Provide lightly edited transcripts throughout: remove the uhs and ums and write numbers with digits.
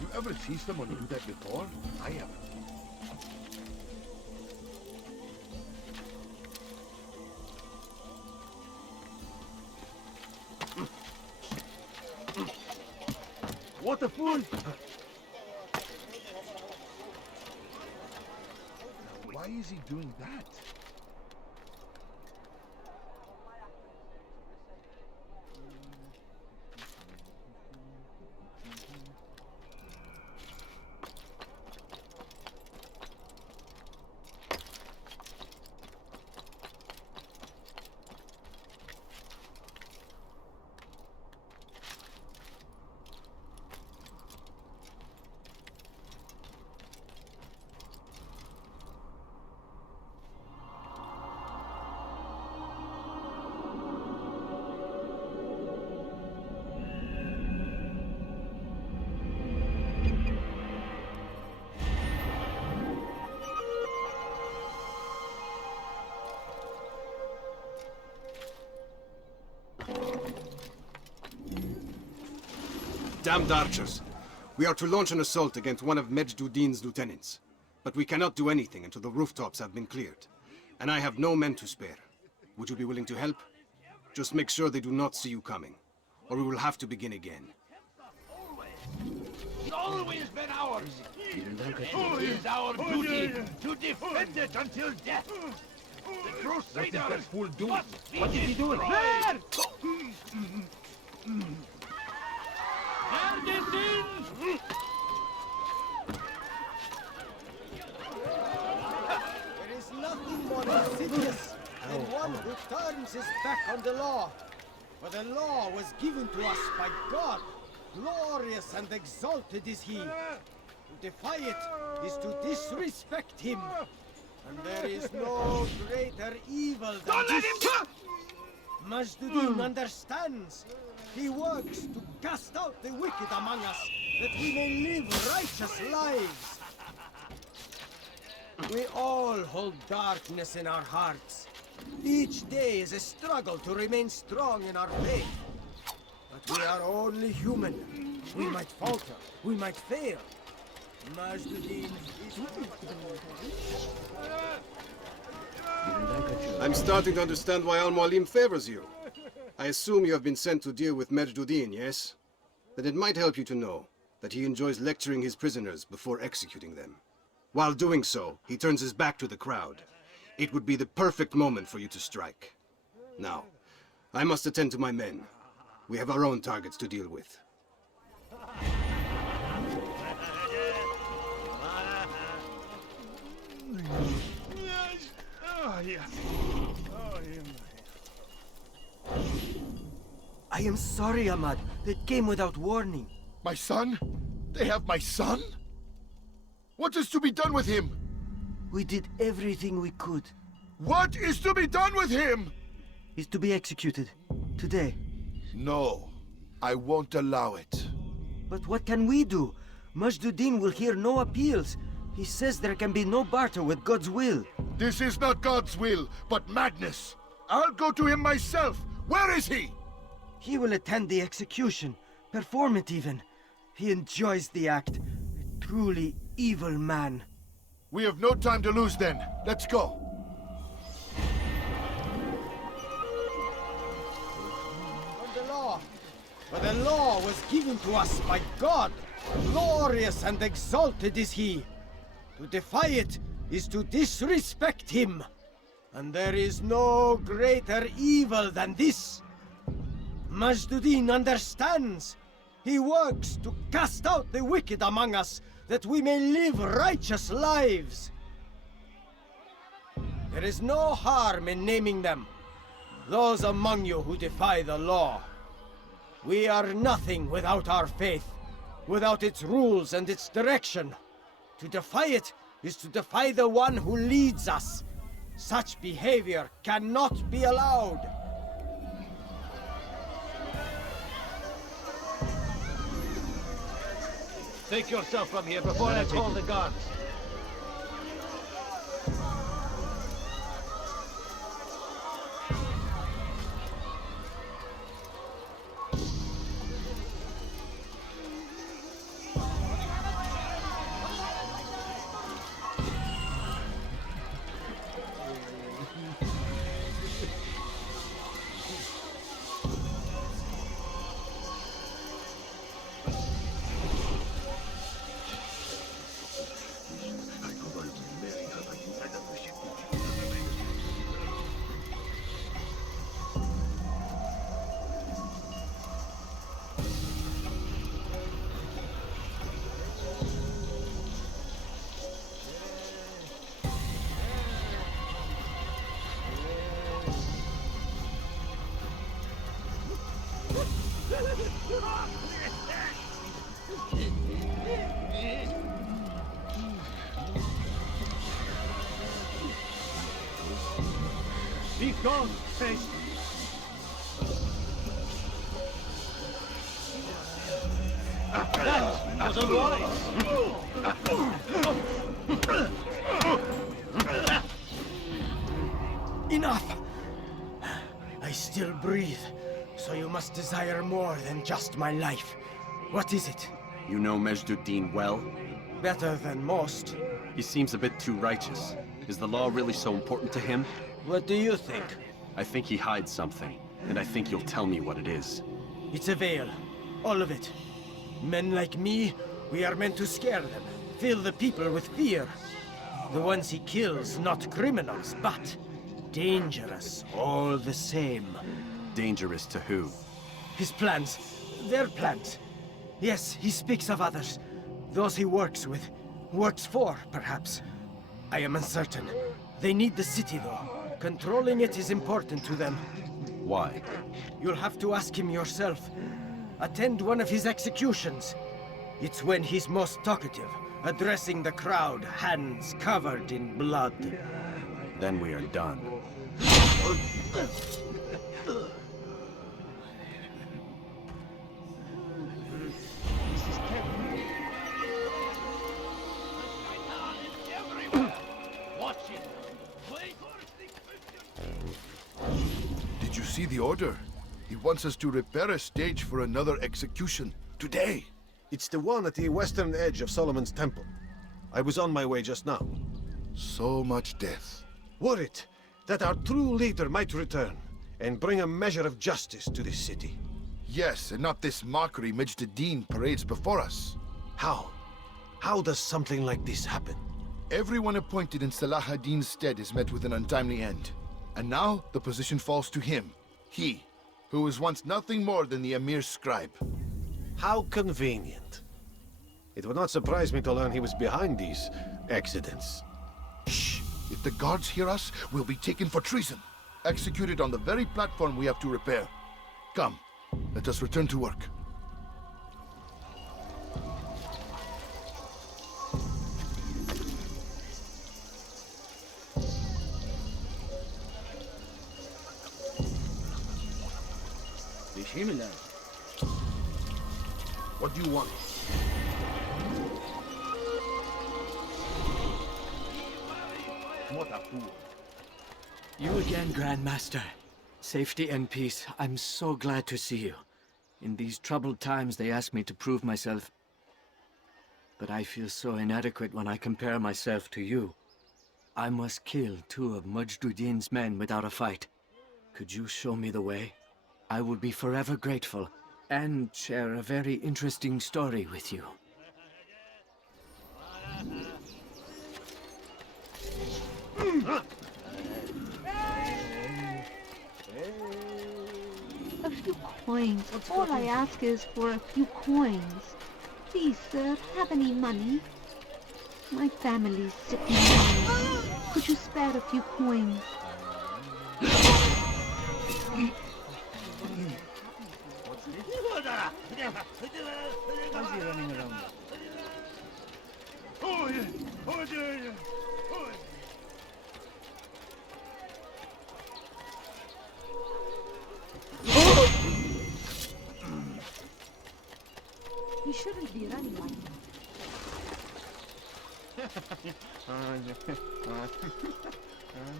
You ever see someone do that before? I haven't. What a fool! Why is he doing that? Damned archers! We are to launch an assault against one of Majd-Din's lieutenants. But we cannot do anything until the rooftops have been cleared. And I have no men to spare. Would you be willing to help? Just make sure they do not see you coming, or we will have to begin again. It's always been ours! It is our duty to defend it until death! The Crusaders! What is that fool doing? What is he doing? There! There is nothing more insidious than one who turns his back on the law. For the law was given to us by God. Glorious and exalted is he. To defy it is to disrespect him. And there is no greater evil than Don't let this. him come! Majd understands. He works to cast out the wicked among us, that we may live righteous lives. We all hold darkness in our hearts. Each day is a struggle to remain strong in our faith. But we are only human. We might falter, we might fail. Majd is... I'm starting to understand why Al-Mualim favors you. I assume you have been sent to deal with Majd, yes? Then it might help you to know that he enjoys lecturing his prisoners before executing them. While doing so, he turns his back to the crowd. It would be the perfect moment for you to strike. Now, I must attend to my men. We have our own targets to deal with. I am sorry, Ahmad. That came without warning. My son? They have my son? What is to be done with him? We did everything we could. What is to be done with him? He's to be executed. Today. No, I won't allow it. But what can we do? Majd will hear no appeals. He says there can be no barter with God's will. This is not God's will, but madness. I'll go to him myself. Where is he? He will attend the execution. Perform it even. He enjoys the act. A truly evil man. We have no time to lose then. Let's go. For the law was given to us by God. Glorious and exalted is he. To defy it is to disrespect him. And there is no greater evil than this. Majd understands. He works to cast out the wicked among us, that we may live righteous lives. There is no harm in naming them. Those among you who defy the law. We are nothing without our faith, without its rules and its direction. To defy it is to defy the one who leads us. Such behavior cannot be allowed. Take yourself from here before I call the guards. God save That was unwise! Enough! I still breathe, so you must desire more than just my life. What is it? You know Majd well? Better than most. He seems a bit too righteous. Is the law really so important to him? What do you think? I think he hides something, and I think you'll tell me what it is. It's a veil. All of it. Men like me, we are meant to scare them, fill the people with fear. The ones he kills, not criminals, but dangerous all the same. Dangerous to who? His plans. Their plans. Yes, he speaks of others. Those he works with. Works for, perhaps. I am uncertain. They need the city, though. Controlling it is important to them. Why? You'll have to ask him yourself. Attend one of his executions. It's when he's most talkative, addressing the crowd, hands covered in blood. Then we are done. Did you see the order? He wants us to repair a stage for another execution. Today! It's the one at the western edge of Solomon's Temple. I was on my way just now. So much death. Worried that our true leader might return and bring a measure of justice to this city. Yes, and not this mockery Majd parades before us. How? How does something like this happen? Everyone appointed in Salah ad-Din's stead is met with an untimely end. And now, the position falls to him. He, who was once nothing more than the Emir's scribe. How convenient. It would not surprise me to learn he was behind these accidents. Shh! If the guards hear us, we'll be taken for treason. Executed on the very platform we have to repair. Come, let us return to work. What do you want? You again, Grand Master. Safety and peace. I'm so glad to see you. In these troubled times, they ask me to prove myself. But I feel so inadequate when I compare myself to you. I must kill 2 of Majd's men without a fight. Could you show me the way? I will be forever grateful, and share a very interesting story with you. A few coins. All I ask is for a few coins. Please, sir, have any money? My family's sick and dying. Could you spare a few coins? You shouldn't be running like that.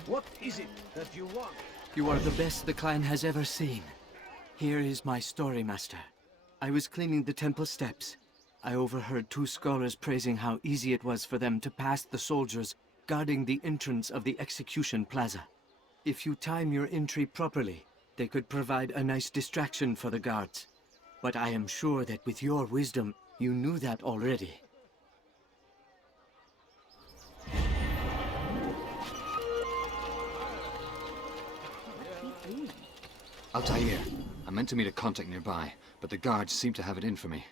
What is it that you want? You are the best the clan has ever seen. Here is my story, Master. I was cleaning the temple steps. I overheard 2 scholars praising how easy it was for them to pass the soldiers guarding the entrance of the execution plaza. If you time your entry properly, they could provide a nice distraction for the guards. But I am sure that with your wisdom, you knew that already. Altaïr, I meant to meet a contact nearby, but the guards seem to have it in for me.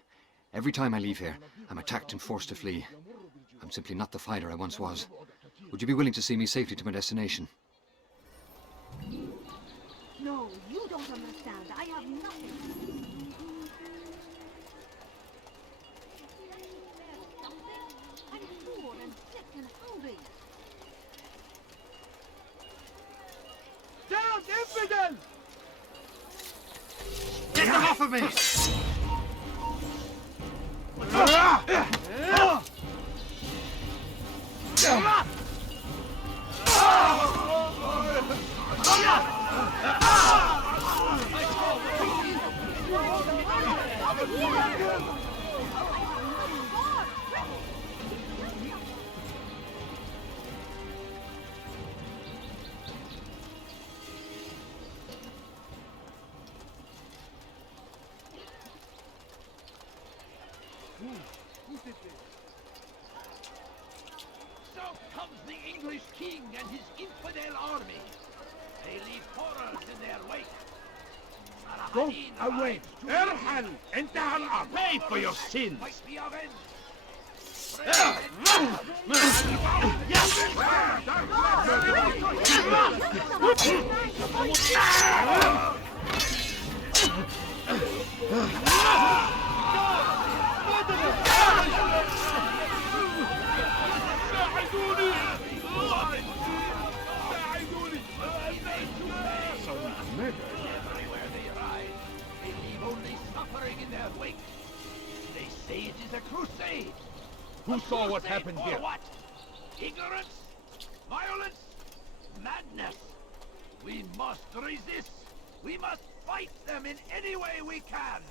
Every time I leave here, I'm attacked and forced to flee. I'm simply not the fighter I once was. Would you be willing to see me safely to my destination? No, you don't understand. I have nothing. I'm poor and sick and hungry. Down, off of me! So comes the English king and his infidel army. They leave horrors in their wake. Go away! Erhal! انتهى الأمر! Pay for your sins! Might be avenged. Everywhere they ride, they leave only suffering in their wake. They say it is a crusade. Who saw what happened For here? what? Ignorance? Violence? Madness? We must resist. We must fight them in any way we can.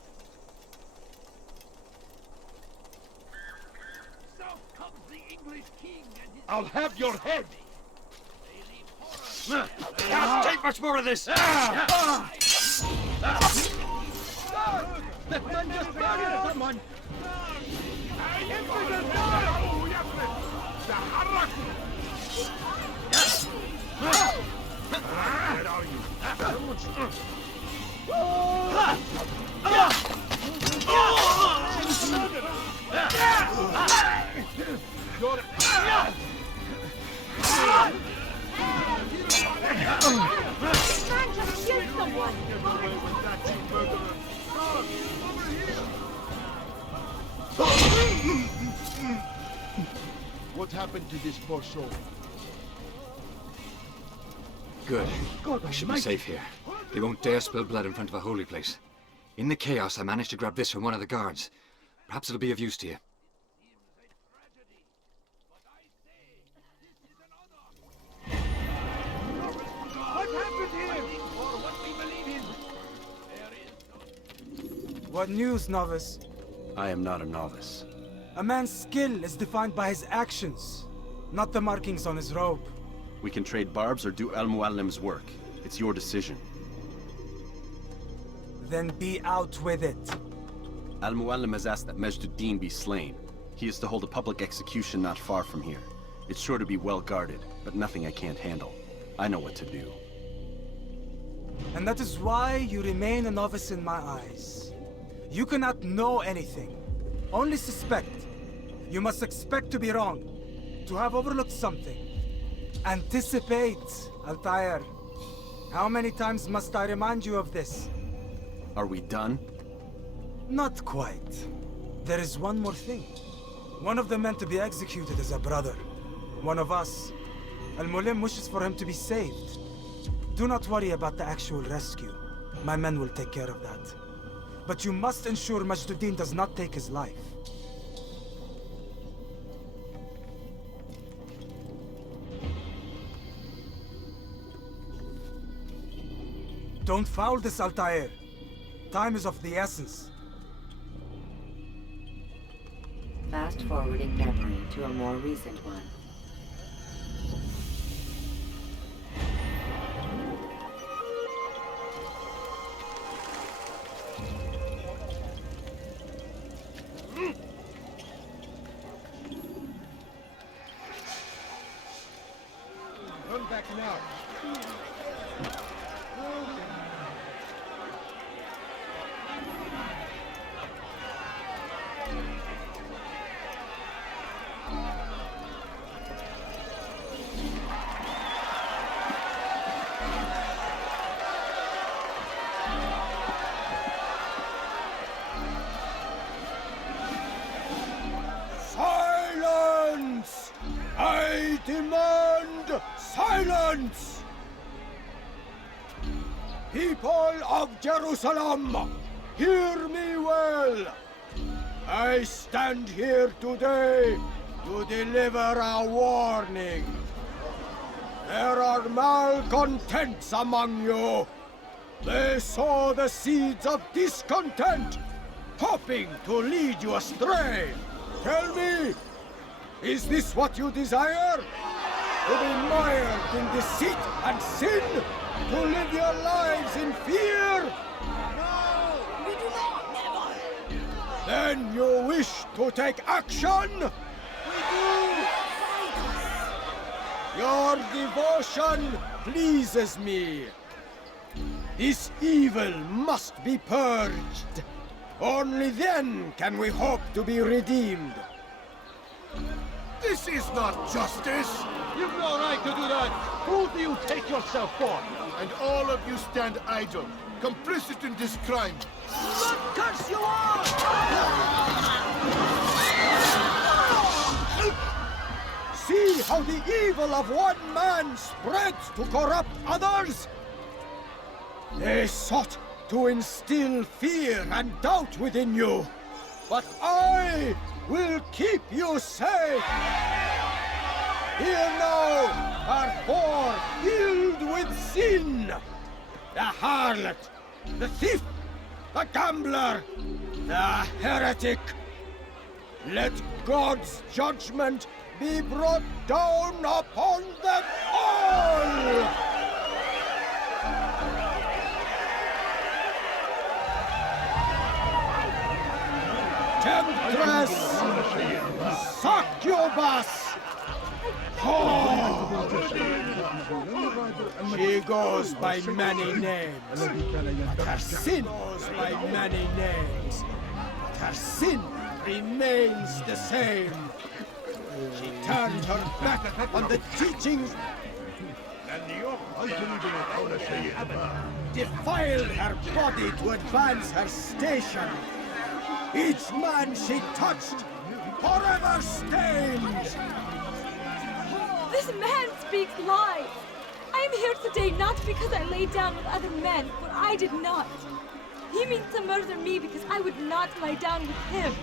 South comes the English king and his... I'll have your head! They leave horror... Can't take much more of this! That man just buried someone! Where are you? Man just killed someone! What happened to this poor soul? Good. I should be safe here. They won't dare spill blood in front of a holy place. In the chaos, I managed to grab this from one of the guards. Perhaps it'll be of use to you. What happened here? What news, novice? I am not a novice. A man's skill is defined by his actions, not the markings on his robe. We can trade barbs or do Al-Muallim's work. It's your decision. Then be out with it. Al-Muallim has asked that Majd be slain. He is to hold a public execution not far from here. It's sure to be well guarded, but nothing I can't handle. I know what to do. And that is why you remain a novice in my eyes. You cannot know anything, only suspect. You must expect to be wrong, to have overlooked something. Anticipate, Altaïr. How many times must I remind you of this? Are we done? Not quite. There is one more thing. One of the men to be executed is a brother. One of us. Al-Mulim wishes for him to be saved. Do not worry about the actual rescue. My men will take care of that. But you must ensure Majd does not take his life. Don't foul this, Altaïr. Time is of the essence. Fast-forwarding memory to a more recent one. Run back now. Silence! I demand silence! People of Jerusalem, Hear me well! I stand here today to deliver a warning. There are malcontents among you. They sow the seeds of discontent, hoping to lead you astray. Tell me, is this what you desire? To be mired in deceit and sin? To live your lives in fear? No, we do not, never. Then you wish to take action? We do. Your devotion pleases me. This evil must be purged. Only then can we hope to be redeemed. This is not justice! You've no right to do that! Who do you take yourself for? And all of you stand idle, complicit in this crime. What curse you are! See how the evil of one man spreads to corrupt others? They sought to instill fear and doubt within you. But I will keep you safe. Here now are four filled with sin. The harlot, the thief, the gambler, the heretic. Let God's judgment be brought down upon them all! Temptress! Succubus! Oh. She goes by many names, but her sin goes by many names, but her sin remains the same. She turned her back on the teachings, defiled her body to advance her station. Each man she touched, forever stained. This man speaks lies. I am here today not because I lay down with other men, for I did not. He means to murder me because I would not lie down with him.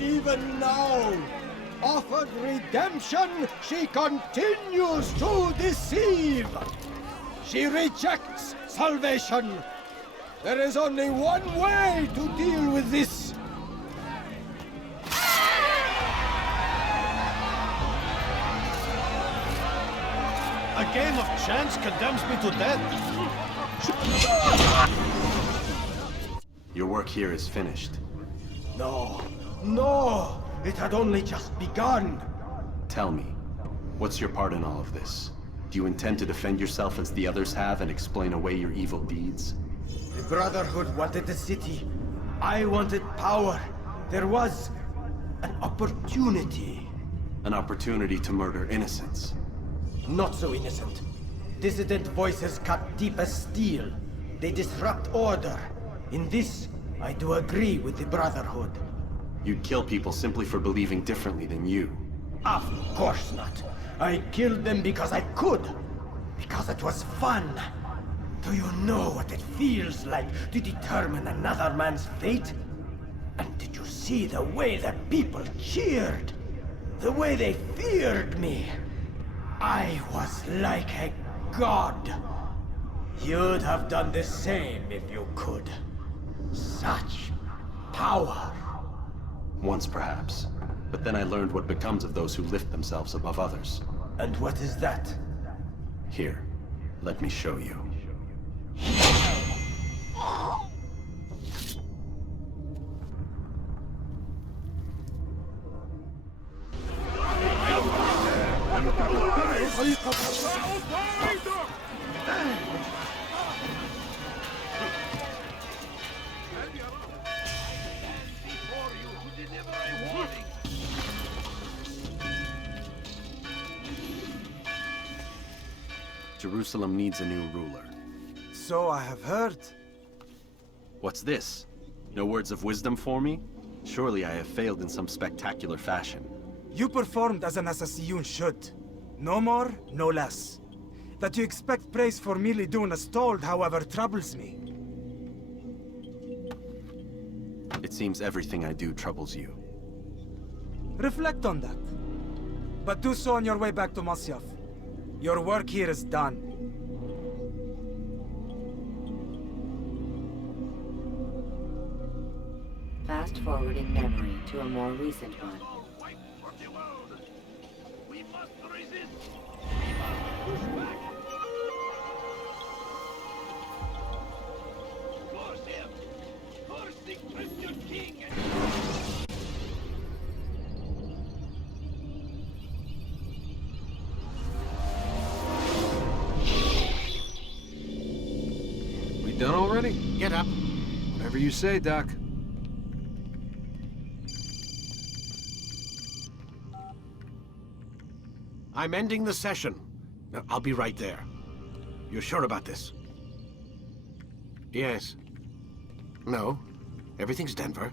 Even now, offered redemption, she continues to deceive. She rejects salvation. There is only one way to deal with this. A game of chance condemns me to death. Your work here is finished. No, no! It had only just begun. Tell me, what's your part in all of this? Do you intend to defend yourself as the others have and explain away your evil deeds? The Brotherhood wanted the city. I wanted power. There was an opportunity. An opportunity to murder innocents. Not so innocent. Dissident voices cut deep as steel. They disrupt order. In this, I do agree with the Brotherhood. You'd kill people simply for believing differently than you. Of course not. I killed them because I could. Because it was fun. Do you know what it feels like to determine another man's fate? And did you see the way the people cheered? The way they feared me? I was like a god. You'd have done the same if you could. Such power. Once perhaps. But then I learned what becomes of those who lift themselves above others. And what is that? Here, let me show you. Jerusalem needs a new ruler. So I have heard. What's this? No words of wisdom for me? Surely I have failed in some spectacular fashion. You performed as an assassin should. No more, no less. That you expect praise for merely doing as told, however, troubles me. It seems everything I do troubles you. Reflect on that. But do so on your way back to Masyaf. Your work here is done. Fast-forwarding memory to a more recent one. We must resist. We must push back. Force him. Force the Christian king. We done already? Get up. Whatever you say, Doc. I'm ending the session. I'll be right there. You're sure about this? Yes. No. Everything's Denver.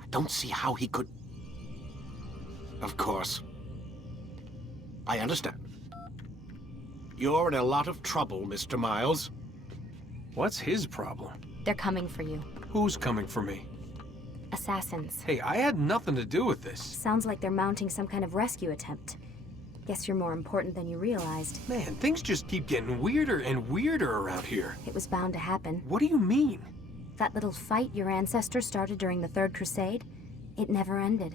I don't see how he could... Of course. I understand. You're in a lot of trouble, Mr. Miles. What's his problem? They're coming for you. Who's coming for me? Assassins. Hey, I had nothing to do with this. Sounds like they're mounting some kind of rescue attempt. Guess you're more important than you realized. Man, things just keep getting weirder and weirder around here. It was bound to happen. What do you mean? That little fight your ancestor started during the Third Crusade, it never ended.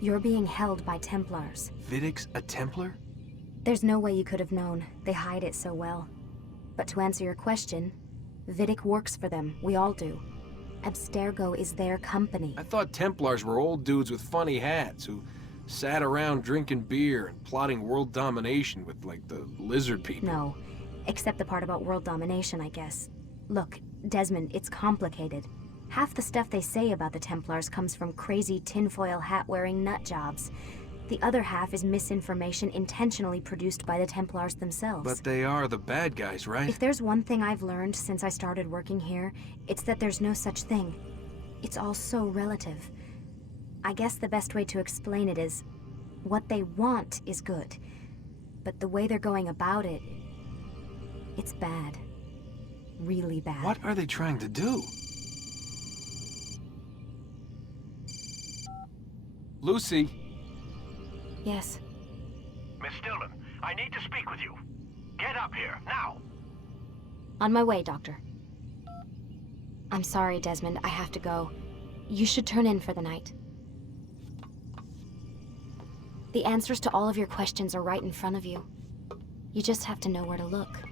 You're being held by Templars. Vidic's a Templar? There's no way you could have known. They hide it so well. But to answer your question, Vidic works for them. We all do. Abstergo is their company. I thought Templars were old dudes with funny hats who sat around drinking beer and plotting world domination with, like, the lizard people. No, except the part about world domination, I guess. Look, Desmond, it's complicated. Half the stuff they say about the Templars comes from crazy tinfoil hat-wearing nut jobs. The other half is misinformation intentionally produced by the Templars themselves. But they are the bad guys, right? If there's one thing I've learned since I started working here, it's that there's no such thing. It's all so relative. I guess the best way to explain it is, what they want is good. But the way they're going about it, it's bad. Really bad. What are they trying to do? Lucy? Yes. Miss Stillman, I need to speak with you. Get up here, now! On my way, Doctor. I'm sorry, Desmond. I have to go. You should turn in for the night. The answers to all of your questions are right in front of you. You just have to know where to look.